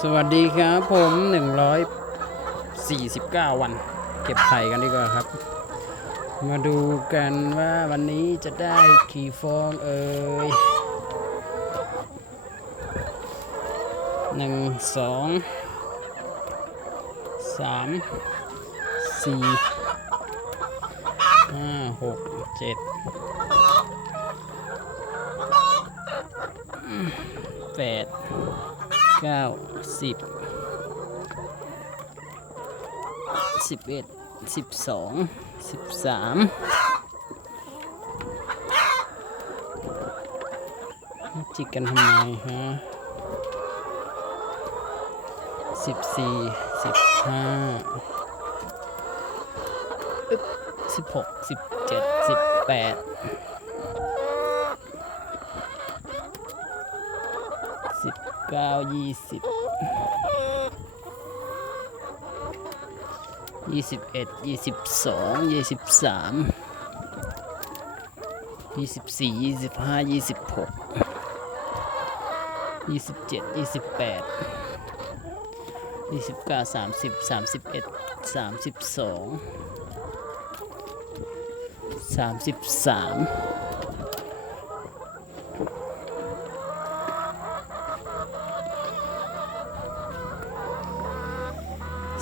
สวัสดีครับผม 149 วัน เก็บไข่กันดีกว่าครับ มาดูกันว่าวันนี้จะได้กี่ฟองเอ่ยหนึ่งสองสามสี่ห้าหกเจ็ดแปด เก้าสิบสิบเอ็ดสิบสองสิบสามจิกกันทำไมฮะสิบสี่สิบห้าสิบหกสิบเจ็ดสิบแปด สิบ เก้ายี่สิบยี่สิบเอ็ดยี่สิบสองยี่สิบสามยี่สิบสี่ยี่สิบห้ายี่สิบหกยี่สิบเจ็ดยี่สิบแปดยี่สิบเก้าสามสิบสามสิบเอ็ดสามสิบสองสามสิบสาม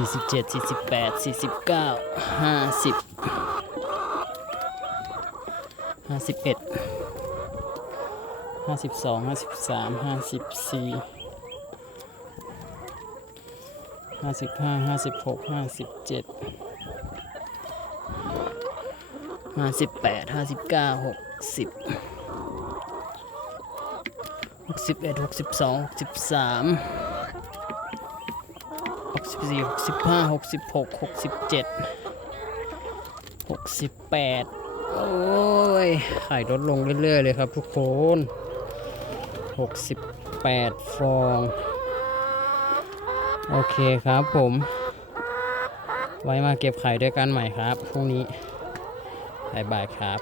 สี่สิบเจ็ดสี่สิบแปดสี่สิบเก้าห้า สิบห้าสิบเอ็ดห้าสิบสองห้าสิบสามห้าสิบสี่ห้าสิบห้าห้าสิบหกสิบห้าสิบแปดห้าสิบเก้าหกสิบหกสิบเอ็ดหกสิบสองหกสิบสามหกสิบสี่หกสิบห้าหกสิบหกหกสิบเจ็ดหกสิบแปดโอ้ยไข่ลดลงเรื่อยๆเลยครับทุกคนหกสิบแปดฟอง โอเคครับผม ไว้มาเก็บไข่ด้วยกันใหม่ครับพรุ่งนี้บายบายครับ